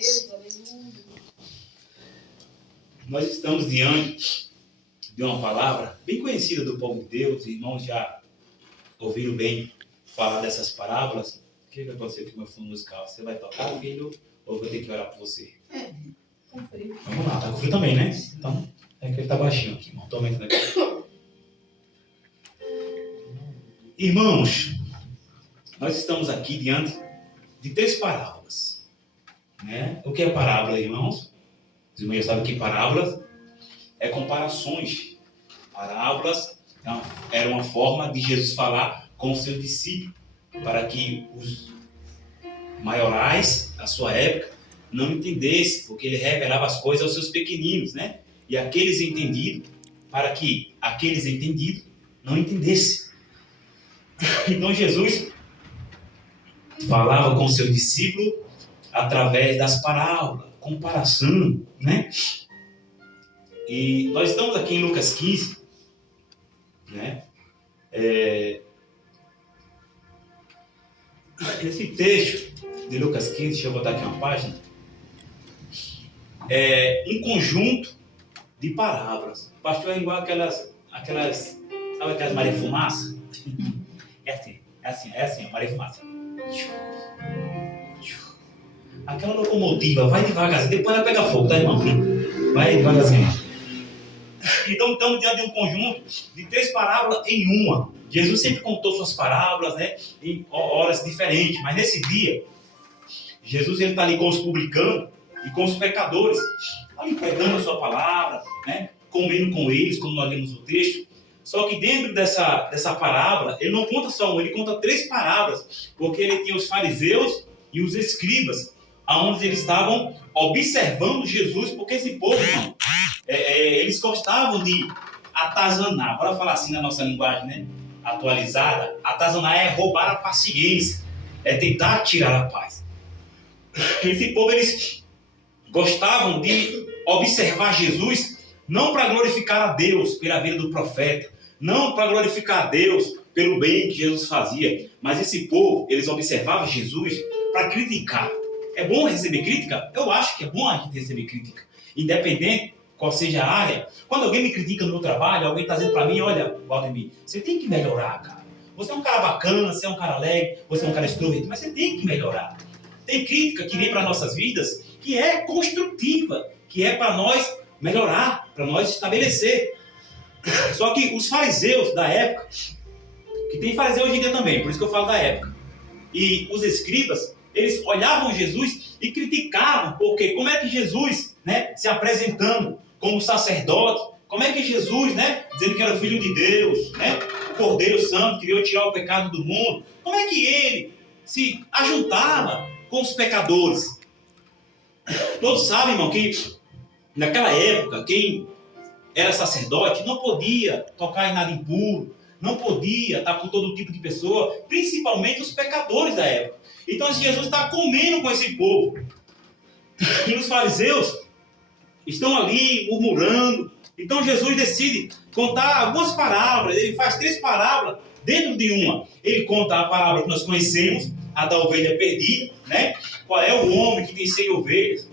Deus, aleluia. Nós estamos diante de uma palavra bem conhecida do povo de Deus. Irmãos já ouviram bem falar dessas parábolas. O que aconteceu aqui com o meu fundo musical? Você vai tocar, filho, ou eu vou ter que orar por você? Com frio. Vamos lá, tá com frio também, né? Então, é que ele tá baixinho aqui, irmão. Tô aumentando aqui. Irmãos, nós estamos aqui diante de 3 parábolas, né? O que é parábola, irmãos? Os irmãos já sabem que parábolas é comparações. Parábolas era uma forma de Jesus falar com os seus discípulos, para que os maiorais da sua época não entendessem, porque ele revelava as coisas aos seus pequeninos, né? E aqueles entendidos, para que aqueles entendidos não entendessem. Então Jesus falava com os seus discípulos através das parábolas, comparação, né? E nós estamos aqui em Lucas 15, né? Esse texto de Lucas 15, deixa eu botar aqui uma página, é um conjunto de parábolas. Pastor, é igual aquelas, sabe aquelas Maria Fumaça? É assim, a Maria Fumaça. Aquela locomotiva, vai devagarzinho, depois ela pega fogo, tá, irmão? Vai devagarzinho. Então, estamos diante de um conjunto de 3 parábolas em uma. Jesus sempre contou suas parábolas, né, em horas diferentes, mas nesse dia, Jesus está ali com os publicanos e com os pecadores, ali pregando a sua palavra, né, comendo com eles, como nós lemos o texto. Só que dentro dessa parábola, ele não conta só uma, ele conta 3 parábolas, porque ele tinha os fariseus e os escribas, onde eles estavam observando Jesus, porque esse povo, irmão, eles gostavam de atazanar. Bora falar assim na nossa linguagem, né, atualizada. Atazanar é roubar a paciência, é tentar tirar a paz. Esse povo, eles gostavam de observar Jesus, não para glorificar a Deus pela vida do profeta, não para glorificar a Deus pelo bem que Jesus fazia, mas esse povo, eles observavam Jesus para criticar. É bom receber crítica? Eu acho que é bom a gente receber crítica, independente qual seja a área. Quando alguém me critica no meu trabalho, alguém está dizendo para mim, olha, Valdemir, você tem que melhorar, cara. Você é um cara bacana, você é um cara alegre, você é um cara extrovertido, mas você tem que melhorar. Tem crítica que vem para nossas vidas que é construtiva, que é para nós melhorar, para nós estabelecer. Só que os fariseus da época, que tem fariseu hoje em dia também, por isso que eu falo da época, e os escribas, eles olhavam Jesus e criticavam, porque como é que Jesus, né, se apresentando como sacerdote, como é que Jesus, né, dizendo que era filho de Deus, né, o Cordeiro Santo que veio tirar o pecado do mundo, como é que ele se ajuntava com os pecadores? Todos sabem, irmão, que naquela época, quem era sacerdote não podia tocar em nada impuro, não podia estar com todo tipo de pessoa, principalmente os pecadores da época. Então Jesus está comendo com esse povo. E os fariseus estão ali murmurando. Então Jesus decide contar algumas parábolas. Ele faz 3 parábolas dentro de uma. Ele conta a parábola que nós conhecemos, a da ovelha perdida, né? Qual é o homem que tem 100 ovelhas,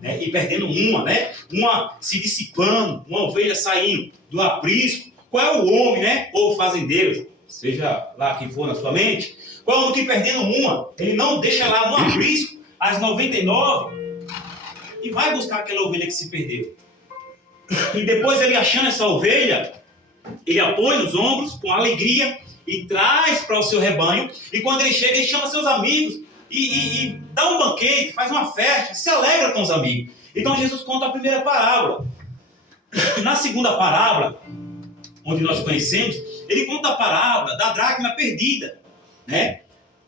né? E perdendo uma, né? Uma se dissipando, uma ovelha saindo do aprisco. Qual é o homem, né? Ou fazendeiro, seja lá quem for na sua mente. Qual é o homem que perdendo uma, ele não deixa lá no aprisco as 99 e vai buscar aquela ovelha que se perdeu. E depois ele achando essa ovelha, ele a põe nos ombros com alegria e traz para o seu rebanho. E quando ele chega, ele chama seus amigos e dá um banquete, faz uma festa, se alegra com os amigos. Então Jesus conta a primeira parábola. Na segunda parábola, onde nós conhecemos, ele conta a parábola da dracma perdida, né?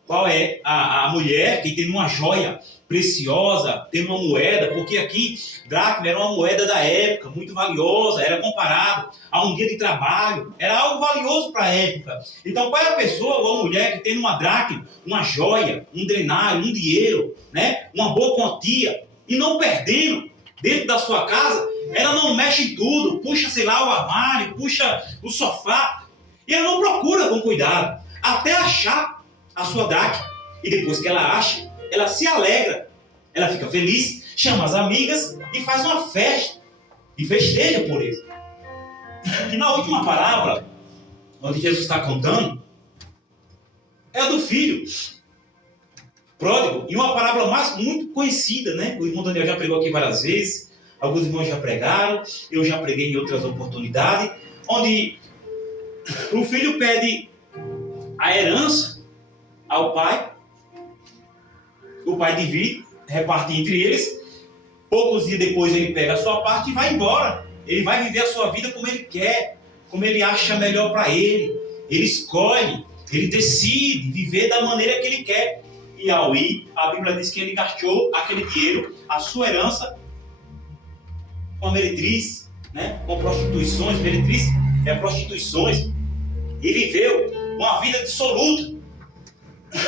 Qual é a mulher que tem uma joia preciosa, tem uma moeda, porque aqui dracma era uma moeda da época, muito valiosa, era comparado a um dia de trabalho, era algo valioso para a época. Então qual é a pessoa ou a mulher que tem uma dracma, uma joia, um denário, um dinheiro, né? Uma boa quantia, e não perdendo dentro da sua casa, ela não mexe em tudo, puxa, sei lá, o armário, puxa o sofá, e ela não procura com cuidado, até achar a sua dracma. E depois que ela acha, ela se alegra, Ela fica feliz, chama as amigas e faz uma festa. E festeja por isso. E na última parábola, onde Jesus está contando, é a do filho pródigo. E uma parábola muito conhecida, né? O irmão Daniel já pregou aqui várias vezes. Alguns irmãos já pregaram. Eu já preguei em outras oportunidades. Onde o filho pede a herança ao pai. O pai divide, reparte entre eles. Poucos dias depois ele pega a sua parte e vai embora. Ele vai viver a sua vida como ele quer, como ele acha melhor para ele. Ele escolhe, ele decide viver da maneira que ele quer. E ao ir, a Bíblia diz que ele gastou aquele dinheiro, a sua herança, com a meretriz, né? Com prostituições. Meretriz é prostituições. E viveu uma vida dissoluta.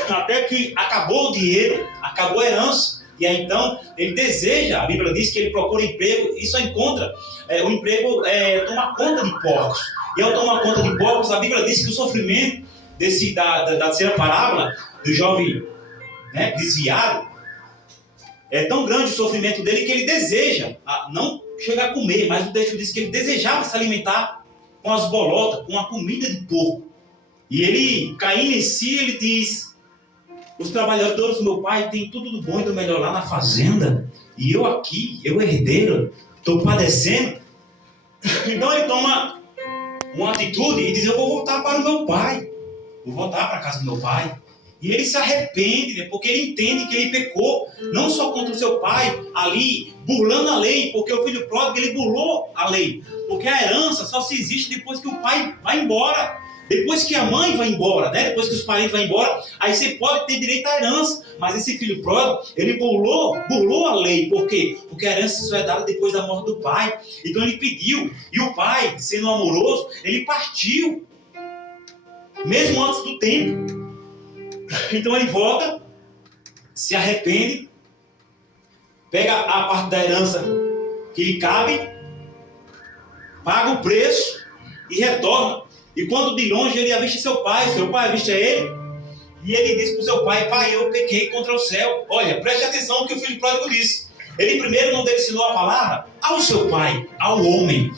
Até que acabou o dinheiro, acabou a herança. E aí então ele deseja, a Bíblia diz que ele procura emprego e só encontra o emprego tomar conta de porcos. E ao tomar conta de porcos, a Bíblia diz que o sofrimento da terceira parábola, do jovem, né, desviado, é tão grande o sofrimento dele que ele deseja não chegar a comer, mas o texto diz que ele desejava se alimentar com as bolotas, com a comida de porco. E ele, caindo em si, ele diz: os trabalhadores do meu pai têm tudo do bom e do melhor lá na fazenda, e eu aqui, eu herdeiro, estou padecendo. Então ele toma uma atitude e diz: eu vou voltar para o meu pai, vou voltar para a casa do meu pai. E ele se arrepende, né, porque ele entende que ele pecou, não só contra o seu pai, ali, burlando a lei, porque o filho pródigo, ele burlou a lei. Porque a herança só se existe depois que o pai vai embora. Depois que a mãe vai embora, né? Depois que os parentes vão embora, aí você pode ter direito à herança. Mas esse filho pródigo, ele burlou a lei. Por quê? Porque a herança só é dada depois da morte do pai. Então ele pediu, e o pai, sendo amoroso, ele partiu, mesmo antes do tempo. Então ele volta, se arrepende, pega a parte da herança que lhe cabe, paga o preço e retorna. E quando de longe ele avista seu pai avista ele, e ele diz para o seu pai: pai, eu pequei contra o céu. Olha, preste atenção no que o filho pródigo disse. Ele primeiro não direcionou a palavra ao seu pai, ao homem.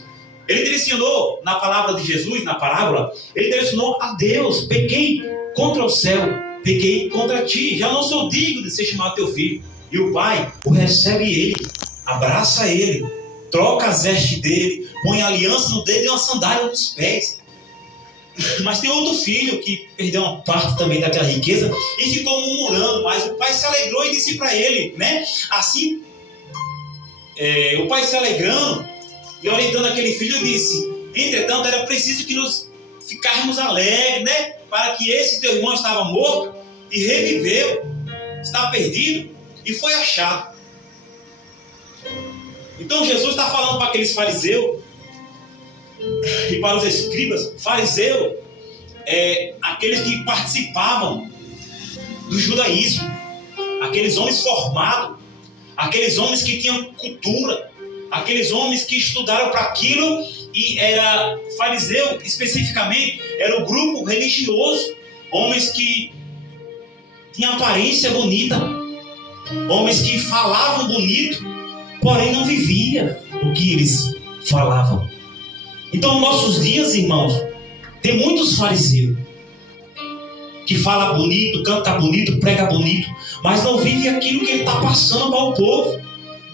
Ele direcionou na palavra de Jesus, na parábola, ele direcionou a Deus: pequei contra o céu, pequei contra ti, já não sou digno de ser chamado teu filho. E o pai o recebe ele, abraça ele, troca as vestes dele, põe a aliança no dedo e uma sandália nos pés. Mas tem outro filho que perdeu uma parte também daquela riqueza e ficou murmurando, mas o pai se alegrou e disse para ele, né? Assim, o pai se alegrando e orientando aquele filho, disse: entretanto, era preciso que nos ficáramos alegres, né? Para que esse teu irmão estava morto e reviveu, está perdido e foi achado. Então Jesus está falando para aqueles fariseus e para os escribas. Fariseu aqueles que participavam do judaísmo, aqueles homens formados, aqueles homens que tinham cultura, aqueles homens que estudaram para aquilo. E era fariseu especificamente, era o grupo religioso, homens que tinham aparência bonita, homens que falavam bonito, porém não viviam o que eles falavam. Então, nos nossos dias, irmãos, tem muitos fariseus que falam bonito, canta bonito, prega bonito, mas não vive aquilo que ele está passando para o povo.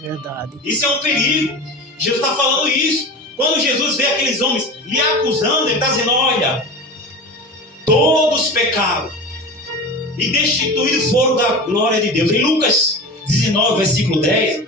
Verdade. Isso é um perigo. Jesus está falando isso. Quando Jesus vê aqueles homens lhe acusando, ele está dizendo: olha, todos pecaram e destituídos foram da glória de Deus. Em Lucas 19, versículo 10,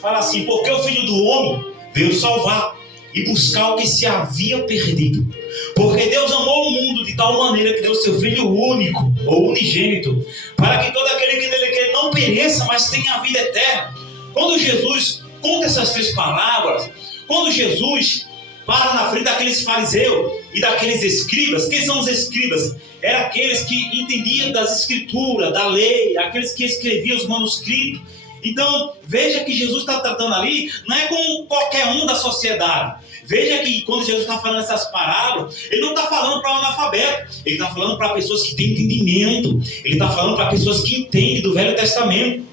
fala assim: porque o Filho do Homem veio salvar e buscar o que se havia perdido. Porque Deus amou o mundo de tal maneira que deu o seu Filho único, ou unigênito, para que todo aquele que nele crê não pereça, mas tenha a vida eterna. Quando Jesus conta essas três palavras, quando Jesus para na frente daqueles fariseus e daqueles escribas. Quem são os escribas? Eram aqueles que entendiam das escrituras, da lei, aqueles que escreviam os manuscritos. Então, veja que Jesus está tratando ali, não é com qualquer um da sociedade. Veja que quando Jesus está falando essas parábolas, ele não está falando para o analfabeto, ele está falando para pessoas que têm entendimento, ele está falando para pessoas que entendem do Velho Testamento.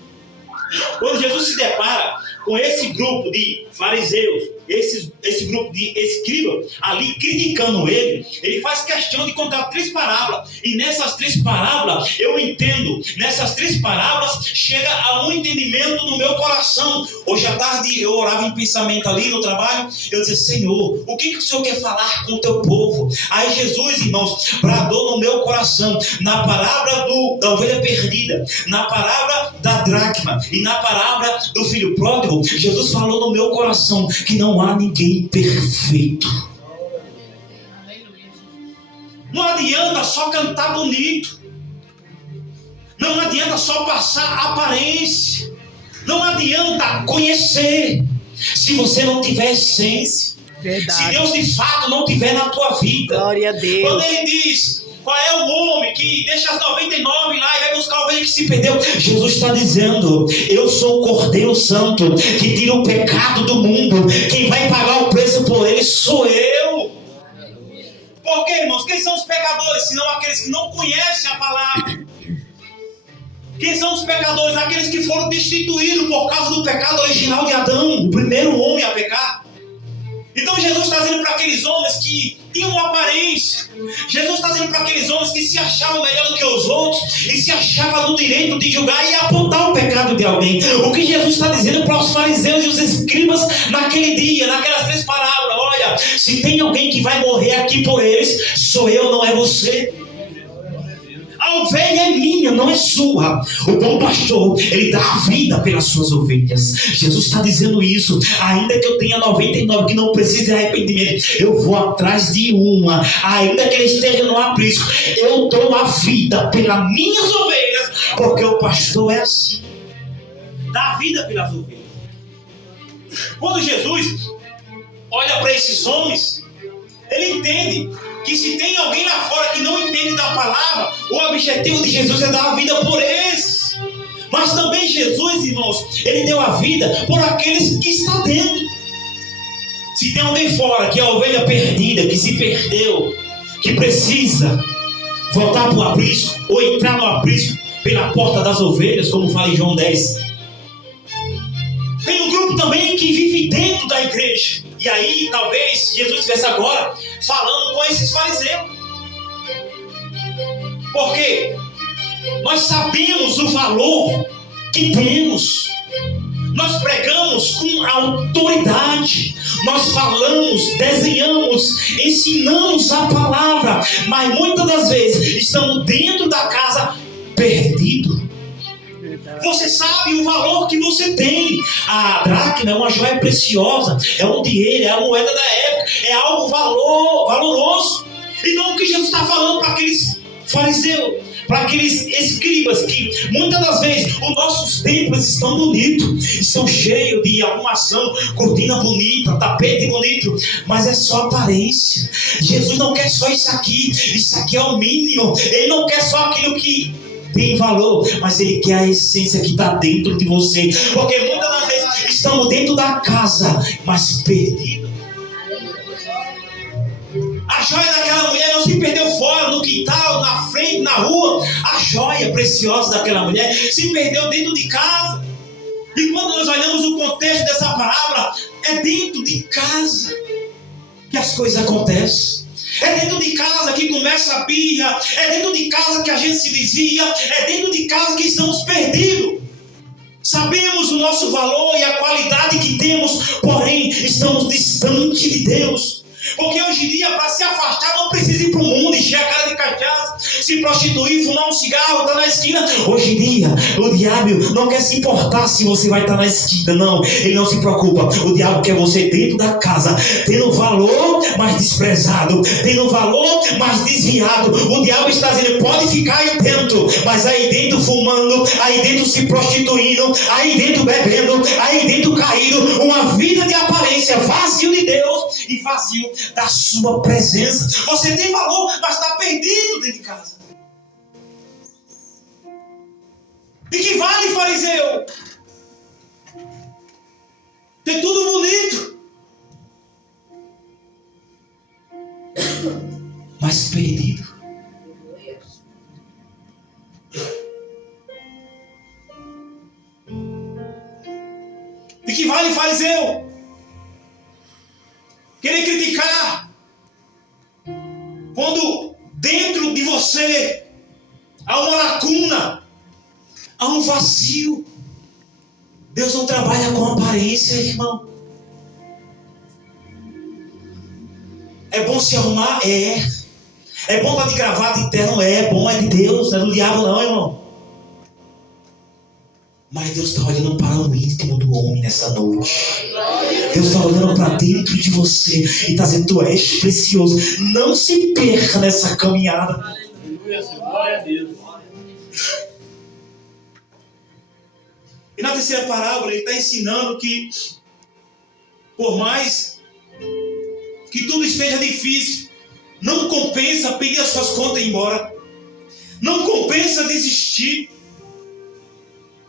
Quando Jesus se depara com esse grupo de fariseus, esse grupo de escribas ali criticando ele faz questão de contar 3 parábolas. E nessas 3 parábolas, eu entendo, nessas 3 parábolas, chega a um entendimento no meu coração. Hoje à tarde eu orava em pensamento ali no trabalho, eu dizia: Senhor, o que o Senhor quer falar com o teu povo? Aí Jesus, irmãos, bradou no meu coração, na parábola da ovelha perdida, na parábola da dracma e na parábola do filho pródigo, Jesus falou no meu coração que não há ninguém perfeito. Não adianta só cantar bonito, não adianta só passar aparência, não adianta conhecer se você não tiver essência. Verdade. Se Deus de fato não tiver na tua vida. Glória a Deus. Quando ele diz: qual é o homem que deixa as 99 lá e vai buscar a ovelha que se perdeu? Jesus está dizendo: eu sou o Cordeiro Santo que tira o pecado do mundo. Quem vai pagar o preço por ele sou eu. Por quê, irmãos? Quem são os pecadores? Senão aqueles que não conhecem a palavra. Quem são os pecadores? Aqueles que foram destituídos por causa do pecado original de Adão, o primeiro homem a pecar. Então Jesus está dizendo para aqueles homens que tinham uma aparência. Jesus está dizendo para aqueles homens que se achavam melhor do que os outros e se achavam no direito de julgar e apontar o pecado de alguém. O que Jesus está dizendo para os fariseus e os escribas naquele dia, naquelas 3 parábolas: olha, se tem alguém que vai morrer aqui por eles, sou eu, não é você. A ovelha é minha, não é sua. O bom pastor, ele dá a vida pelas suas ovelhas. Jesus está dizendo isso. Ainda que eu tenha 99 que não precisa de arrependimento, eu vou atrás de uma. Ainda que ele esteja no aprisco, eu dou a vida pelas minhas ovelhas, porque o pastor é assim, dá a vida pelas ovelhas. Quando Jesus olha para esses homens, ele entende que se tem alguém lá fora que não entende da palavra, o objetivo de Jesus é dar a vida por esses. Mas também Jesus, irmãos, ele deu a vida por aqueles que estão dentro. Se tem alguém fora que é a ovelha perdida, que se perdeu, que precisa voltar para o aprisco ou entrar no aprisco pela porta das ovelhas, como fala em João 10. Tem um grupo também que vive dentro da igreja. E aí, talvez, Jesus estivesse agora falando com esses fariseus. Porque nós sabemos o valor que temos. Nós pregamos com autoridade. Nós falamos, desenhamos, ensinamos a palavra. Mas muitas das vezes estamos dentro da casa perdidos. Você sabe o valor que você tem. A dracma é uma joia preciosa, é um dinheiro, é a moeda da época, é algo valoroso. Então o que Jesus está falando para aqueles fariseus, para aqueles escribas, que muitas das vezes os nossos templos estão bonitos, estão cheios de arrumação, cortina bonita, tapete bonito, mas é só aparência. Jesus não quer só isso aqui é o mínimo. Ele não quer só aquilo que tem valor, mas ele quer a essência que está dentro de você. Porque muitas das vezes estamos dentro da casa, mas perdidos. A joia daquela mulher não se perdeu fora, no quintal, na frente, na rua. A joia preciosa daquela mulher se perdeu dentro de casa. E quando nós olhamos o contexto dessa parábola, é dentro de casa que as coisas acontecem. É dentro de casa que começa a birra, é dentro de casa que a gente se desvia, é dentro de casa que estamos perdidos. Sabemos o nosso valor e a qualidade que temos, porém estamos distantes de Deus. Porque hoje em dia, para se afastar, não precisa ir para o mundo, encher a cara de cachaça, se prostituir, fumar um cigarro, estar na esquina. Hoje em dia, o diabo não quer se importar se você vai estar na esquina, não. Ele não se preocupa. O diabo quer você dentro da casa, tendo valor, mas desprezado, tendo valor, mas desviado. O diabo está dizendo: pode ficar aí dentro, mas aí dentro fumando, aí dentro se prostituindo, aí dentro bebendo, aí dentro caído, uma vida de aparência, vazio de Deus e vazio da sua presença. Você tem valor, mas está perdido dentro de casa. E que vale, fariseu? Tem tudo bonito, mas perdido. De que vale, fariseu? Querer criticar quando dentro de você há uma lacuna, há um vazio. Deus não trabalha com aparência, irmão. É bom se arrumar? É. É bom estar de gravata e terno? É bom, é de Deus, não é do diabo não, irmão. Mas Deus está olhando para o íntimo do homem nessa noite. Deus está olhando para dentro de você e está dizendo: tu és precioso. Não se perca nessa caminhada. Aleluia, glória a Deus. E na terceira parábola ele está ensinando que, por mais que tudo esteja difícil, não compensa pedir as suas contas e ir embora. Não compensa desistir.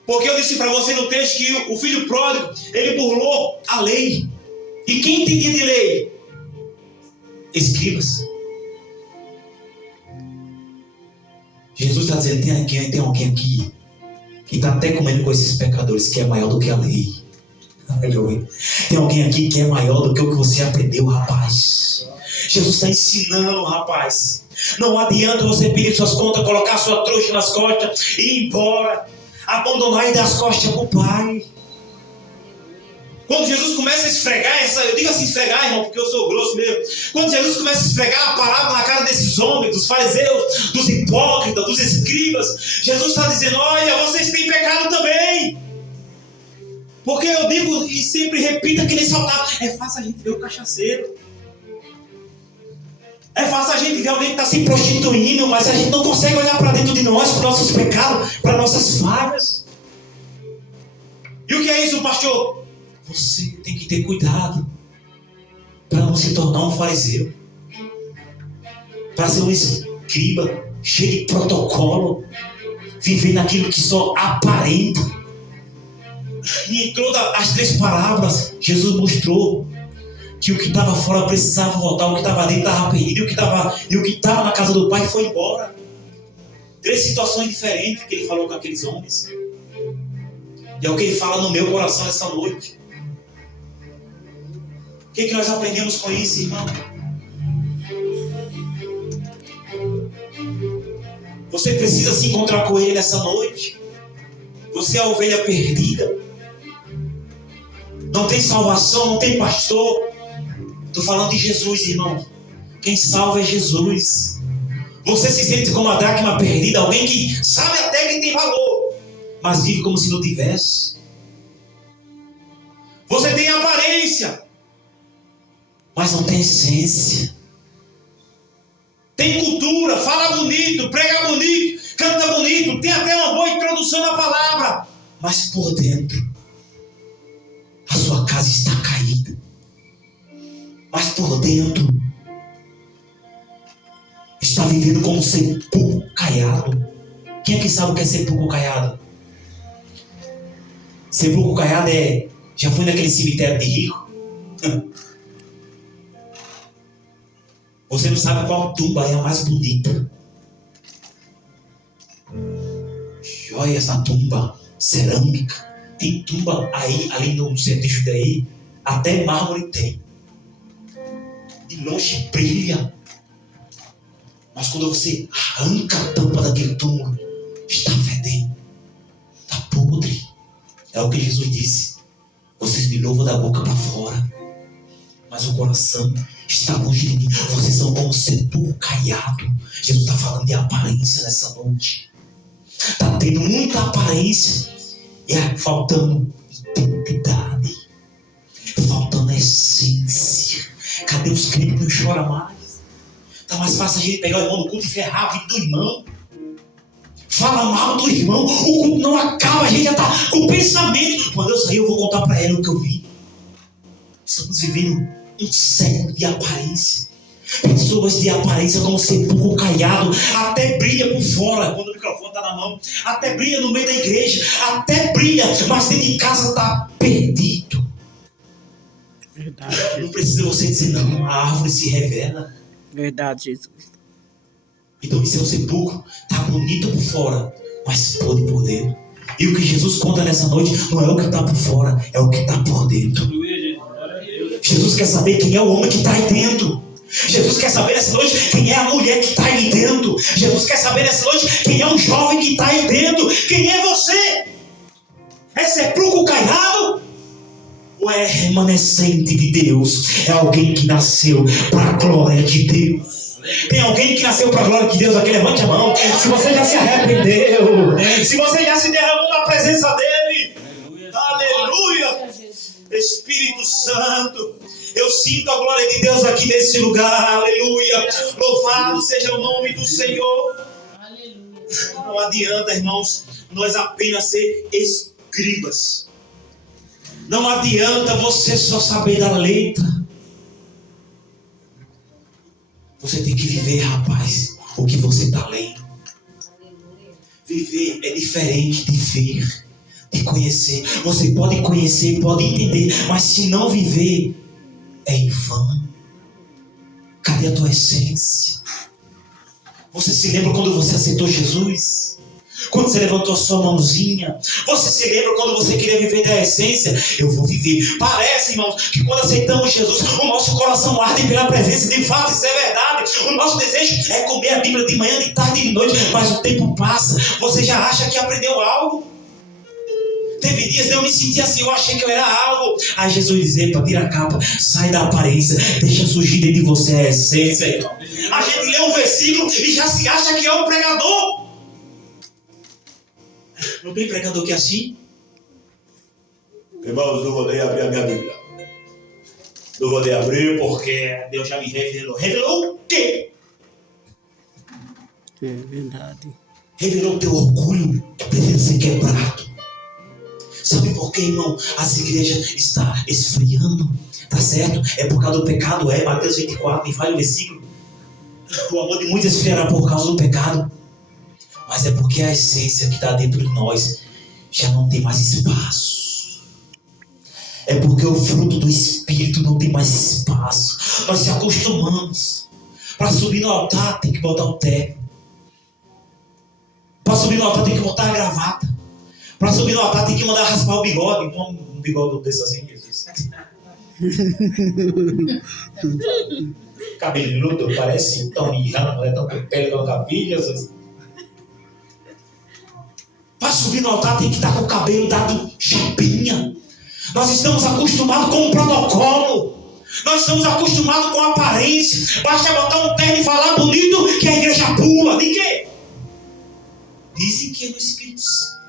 Porque eu disse para você no texto que o filho pródigo, ele burlou a lei. E quem entendia de lei? Escribas. Jesus está dizendo: tem alguém aqui que está até comendo com esses pecadores, que é maior do que a lei. Aleluia. Tem alguém aqui que é maior do que o que você aprendeu, rapaz. Jesus está ensinando, rapaz. Não adianta você pedir suas contas, colocar sua trouxa nas costas e ir embora. Abandonar e dar as costas para o Pai. Quando Jesus começa a esfregar eu digo assim, esfregar, irmão, porque eu sou grosso mesmo. Quando Jesus começa a esfregar a palavra na cara desses homens, dos fariseus, dos hipócritas, dos escribas, Jesus está dizendo: olha, vocês têm pecado também. Porque eu digo e sempre repito que nesse altar: é fácil a gente ver o cachaceiro. É fácil a gente ver alguém que está se prostituindo, mas a gente não consegue olhar para dentro de nós, para nossos pecados, para nossas falhas. E o que é isso, pastor? Você tem que ter cuidado para não se tornar um fariseu, para ser um escriba cheio de protocolo, viver naquilo que só aparenta. E em todas as três parábolas, Jesus mostrou que o que estava fora precisava voltar, o que estava dentro estava perdido, e o que estava na casa do Pai foi embora. Três situações diferentes que ele falou com aqueles homens. E é o que ele fala no meu coração essa noite. O que nós aprendemos com isso, irmão? Você precisa se encontrar com Ele nessa noite. Você é a ovelha perdida. Não tem salvação, não tem pastor. Estou falando de Jesus, irmão. Quem salva é Jesus. Você se sente como a dracma perdida, alguém que sabe até que tem valor, mas vive como se não tivesse. Você tem aparência, mas não tem essência. Tem cultura, fala bonito, prega bonito, canta bonito, tem até uma boa introdução na palavra, mas por dentro a sua casa está caída. Mas por dentro está vivendo como um sepulcro caiado. Quem é que sabe o que é sepulcro caiado? Sepulcro caiado é... Já foi naquele cemitério de rico? Você não sabe qual tumba é a mais bonita. Joias na tumba, cerâmica. Tem tumba aí, ali no centro daí, até mármore tem. De longe brilha. Mas quando você arranca a tampa daquele túmulo, está fedendo, está podre. É o que Jesus disse: vocês me louvam da boca para fora, mas o coração está longe de mim. Vocês são como sepulcro caiado. Jesus está falando de aparência nessa noite. Está tendo muita aparência e faltando identidade, faltando essência. Cadê os crentes que não choram mais? Está mais fácil a gente pegar o irmão no culto e ferrar a vida do irmão. Fala mal do irmão, o culto não acaba, a gente já está com o pensamento: quando eu sair eu vou contar para ela o que eu vi. Estamos vivendo um século de aparência. Pessoas de aparência como sepulcro caiado, até brilha por fora quando o microfone está na mão, até brilha no meio da igreja, até brilha, mas dentro de casa está perdido. Verdade, Não Jesus. precisa você dizer não, a árvore se revela. Verdade, Jesus. Então esse é um sepulcro, está bonito por fora, mas podre por dentro. E o que Jesus conta nessa noite não é o que está por fora, é o que está por dentro. Jesus quer saber quem é o homem que está aí dentro. Jesus quer saber nessa noite quem é a mulher que está aí dentro. Jesus quer saber nessa noite quem é o jovem que está aí dentro. Quem é você? É sepulcro caiado? Ou é remanescente de Deus? É alguém que nasceu para a glória de Deus? Tem alguém que nasceu para a glória de Deus aqui? Levante a mão. Se você já se arrependeu, se você já se derramou na presença dele, aleluia. Espírito Santo, eu sinto a glória de Deus aqui nesse lugar, aleluia. Louvado seja o nome do Senhor. Não adianta, irmãos, nós apenas ser escribas. Não adianta você só saber da letra. Você tem que viver, rapaz, o que você está lendo. Viver é diferente de ver, de conhecer. Você pode conhecer, pode entender, mas se não viver, é em vão. Cadê a tua essência? Você se lembra quando você aceitou Jesus? Quando você levantou sua mãozinha? Você se lembra quando você queria viver da essência? Eu vou viver. Parece, irmãos, que quando aceitamos Jesus, o nosso coração arde pela presença. De fato, isso é verdade. O nosso desejo é comer a Bíblia de manhã, de tarde e de noite. Mas o tempo passa. Você já acha que aprendeu algo? Teve dias eu me senti assim, eu achei que eu era algo. Aí Jesus dizia, epa, tira a capa, sai da aparência, deixa surgir dentro de você a essência, irmão. A gente lê um versículo e já se acha que é um pregador. Não tem pregador que é assim? Irmãos, não vou nem abrir a minha Bíblia. Não vou nem abrir porque Deus já me revelou. Revelou o quê? É verdade. Revelou o teu orgulho que precisa ser quebrado. Sabe por quê, irmão? As igrejas estão esfriando. Tá certo? É por causa do pecado. É Mateus 24, me fala o versículo. O amor de muitos esfriará por causa do pecado. Mas é porque a essência que está dentro de nós já não tem mais espaço. É porque o fruto do Espírito não tem mais espaço. Nós se acostumamos. Para subir no altar tem que botar o terno. Para subir no altar tem que botar a gravata. Para subir no altar tem que mandar raspar o bigode. Um bigode desse assim, Jesus. Cabeludo, parece Tony Ramos, não é tão com pele que eu nunca vi, Jesus. Para subir no altar tem que estar com o cabelo dado chapinha. Nós estamos acostumados com o protocolo. Nós estamos acostumados com a aparência. Basta botar um terno e falar bonito que a igreja pula. De quê? Dizem que é no Espírito Santo.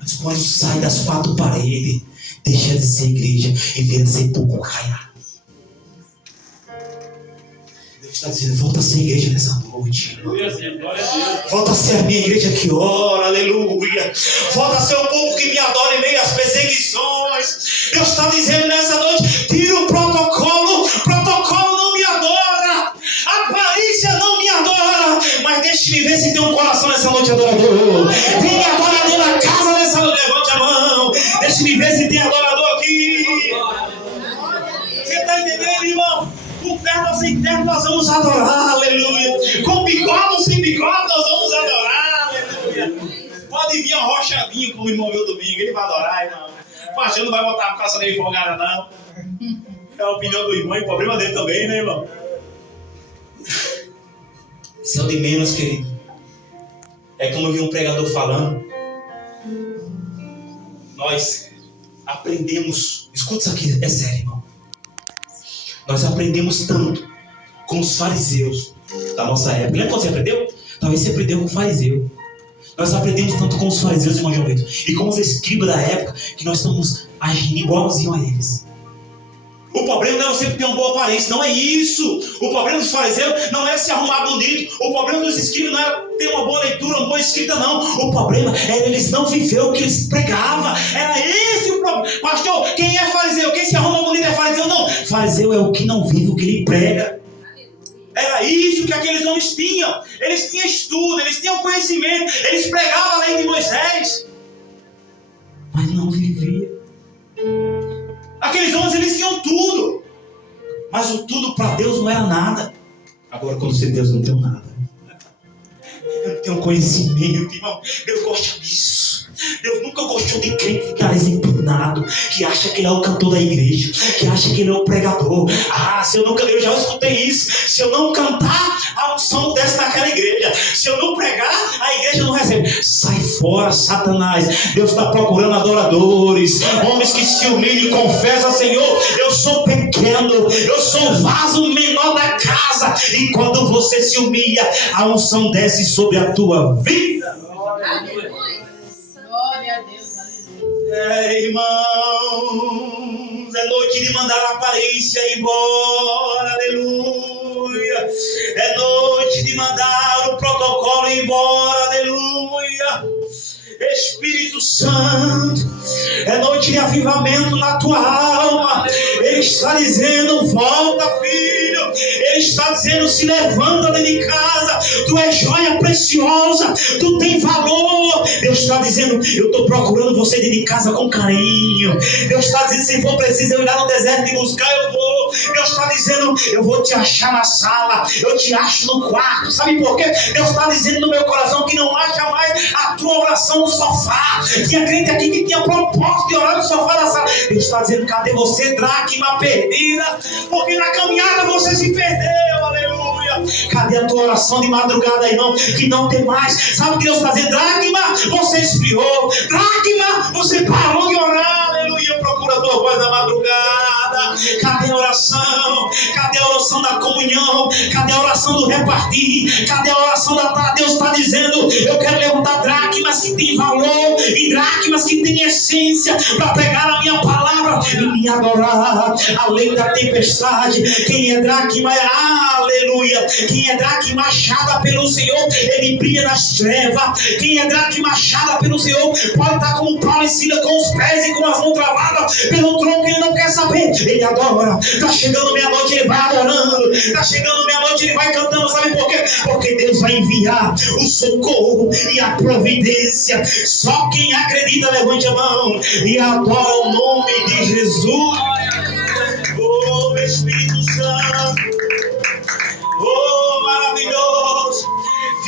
Mas quando sai das quatro paredes, deixa de ser igreja e vira a ser pouco caiado. Deus está dizendo, volta a ser igreja nessa noite. Volta a ser a minha igreja que ora, aleluia. Volta a ser o povo que me adora em meio às perseguições. Deus está dizendo nessa noite, tira o protocolo. Protocolo não me adora. Aparência não me adora. Mas deixe-me ver se tem um coração nessa noite adorador. Tem adorador na casa nessa noite. Levante a mão. Deixe-me ver se tem adorador aqui. Você está entendendo, irmão? Com terno ou sem terno nós vamos adorar, aleluia. Com bigode ou sem bigode nós vamos adorar, aleluia. Pode vir um rochadinho como o irmão meu domingo, ele vai adorar, irmão. O pastor não vai botar a calça dele folgada, não. É a opinião do irmão e o problema dele também, né, irmão? Isso é o de menos, querido. É como eu vi um pregador falando. Nós aprendemos, escuta isso aqui, é sério, irmão. Nós aprendemos tanto com os fariseus da nossa época. Lembra quando você aprendeu? Talvez você aprendeu com o fariseu. Nós aprendemos tanto com os fariseus, irmão João Vitor, e com os escribas da época, que nós estamos agindo igualzinho a eles. O problema não é você ter uma boa aparência, não é isso. O problema dos fariseus não é se arrumar bonito. O problema dos escribas não é ter uma boa leitura, uma boa escrita, não. O problema era eles não viver o que eles pregavam. Era esse o problema. Pastor, quem é fariseu? Quem se arruma bonito é fariseu? Não. Fariseu é o que não vive o que ele prega. Era isso que aqueles homens tinham. Eles tinham estudo, eles tinham conhecimento. Eles pregavam a lei de Moisés, mas não viviam. Aqueles homens, eles tinham tudo, mas o tudo para Deus não era nada. Agora, quando você Deus, não tem nada. Eu não tenho conhecimento, irmão. Deus gosta disso. Deus nunca gostou de crente de nariz empinado, que acha que ele é o cantor da igreja, que acha que ele é o pregador. Eu já escutei isso. Se eu não cantar, a unção desce naquela igreja. Se eu não pregar, a igreja não recebe. Sai fora, Satanás. Deus está procurando adoradores, homens que se humilhem e confessam: Senhor, eu sou pequeno, eu sou o vaso menor da casa. E quando você se humilha, a unção desce sobre a tua vida. Glória a Deus, aleluia. Irmãos, é noite de mandar a aparência embora, aleluia. É noite de mandar o protocolo embora, aleluia. Espírito Santo, é noite de avivamento na tua alma. Ele está dizendo: volta, filho. Ele está dizendo: se levanta dentro de casa. Tu és joia preciosa, tu tem valor. Deus está dizendo: eu estou procurando você dentro de casa com carinho. Deus está dizendo: se for preciso eu ir lá no deserto e buscar, eu vou. Deus está dizendo: eu vou te achar na sala, eu te acho no quarto. Sabe por quê? Deus está dizendo no meu coração que não acha mais a tua oração no sofá. Tinha crente aqui que tinha propósito de orar no sofá da sala. Deus está dizendo: cadê você, dracma perdida? Porque na caminhada você se perdeu, aleluia. Cadê a tua oração de madrugada, irmão? Que não tem mais. Sabe o que Deus está dizendo? Dracma, você esfriou. Dracma, você parou de orar, aleluia. Procura a tua voz da madrugada. Cadê a oração? Cadê a oração da comunhão? Cadê a oração do repartir? Cadê a oração da tarde? Deus está dizendo: eu quero levantar dracmas que têm valor e dracmas que têm essência para pegar a minha palavra e me adorar além da tempestade. Quem é dracma é aleluia. Quem é dracma achada pelo Senhor, ele brilha nas trevas. Quem é dracma achada pelo Senhor pode estar como Paulo e Silas, com os pés e com as mãos travadas pelo tronco. Ele não quer saber, ele adora. Está chegando meia-noite, ele vai adorando. Está chegando meia-noite, ele vai cantando. Sabe por quê? Porque Deus vai enviar o socorro e a providência. Só quem acredita, levante a mão e adora o nome de Jesus. Oh, Espírito Santo, oh, maravilhoso.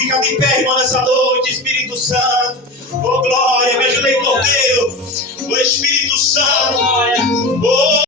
Fica de pé, irmão, nessa noite, Espírito Santo. Oh, glória, me ajuda aí, Cordeiro. O Espírito Santo, oh